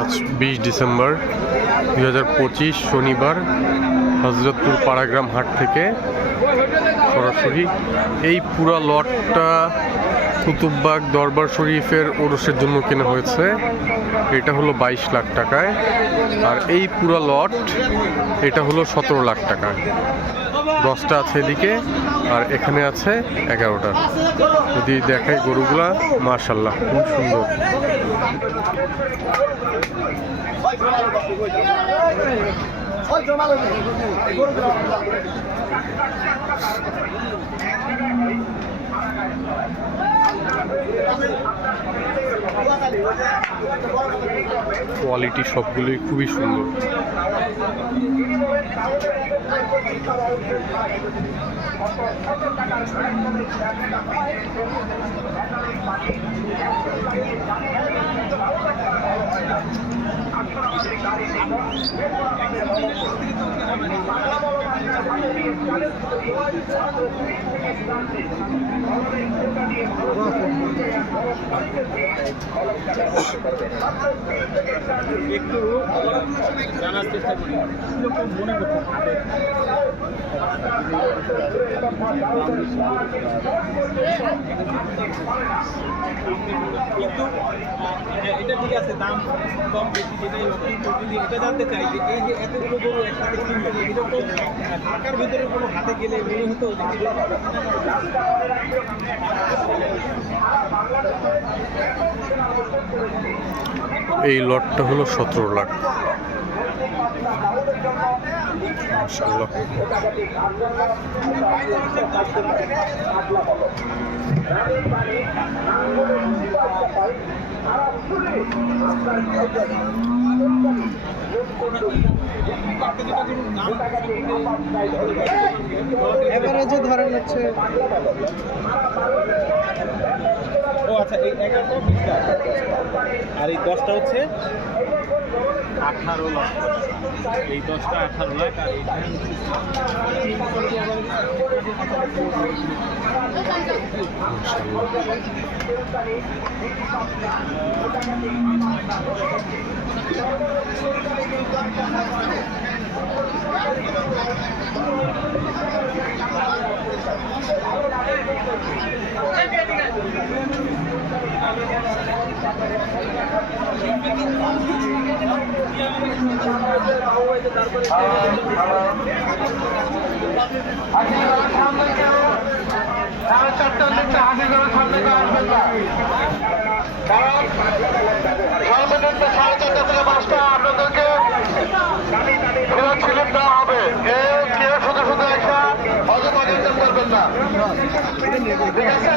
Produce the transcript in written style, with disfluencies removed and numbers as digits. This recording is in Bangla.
আজ 20 ডিসেম্বর 2025 শনিবার হজরতপুর পাড়াগ্রাম হাট থেকে সরাসরি এই পুরা লটটা কুতুববাগ দরবার শরীফের ওরসের জন্য কেনা হয়েছে। এটা হলো 22 লাখ টাকায়, আর এই পুরা লট এটা হলো 17 লাখ টাকায়। 10টা আছে এদিকে আর এখানে আছে 11টা। যদি দেখাই গরুগুলা, মাশাআল্লাহ খুব সুন্দর। কোয়ালিটি সবগুলোই খুবই সুন্দর। একটু জানার চেষ্টা করি মনে করছে কিন্তু এটা ঠিক আছে, দাম কম বেশি যেটাই হোক, কিন্তু যদি এটা জানতে চাই যে এই যে এতগুলো গরু একসাথে কিনবে, এরকম ঢাকার ভিতরে কোনো হাতে গেলে মনে হতো এই লটটা হলো 17 লাখ। মাশাআল্লাহ। এভারেজে ধরেন হচ্ছে, ও আচ্ছা, এই 11টা 20টা আর এই 10টা হচ্ছে 18 লাখ। এই 10টা 18 লাখ আর সর্বনিম্ন 4:30 থেকে 5টা আপনাদেরকে স্লিপ দেওয়া হবে। কেউ শুধু শুধু একটা অযথা করবেন না, ঠিক আছে?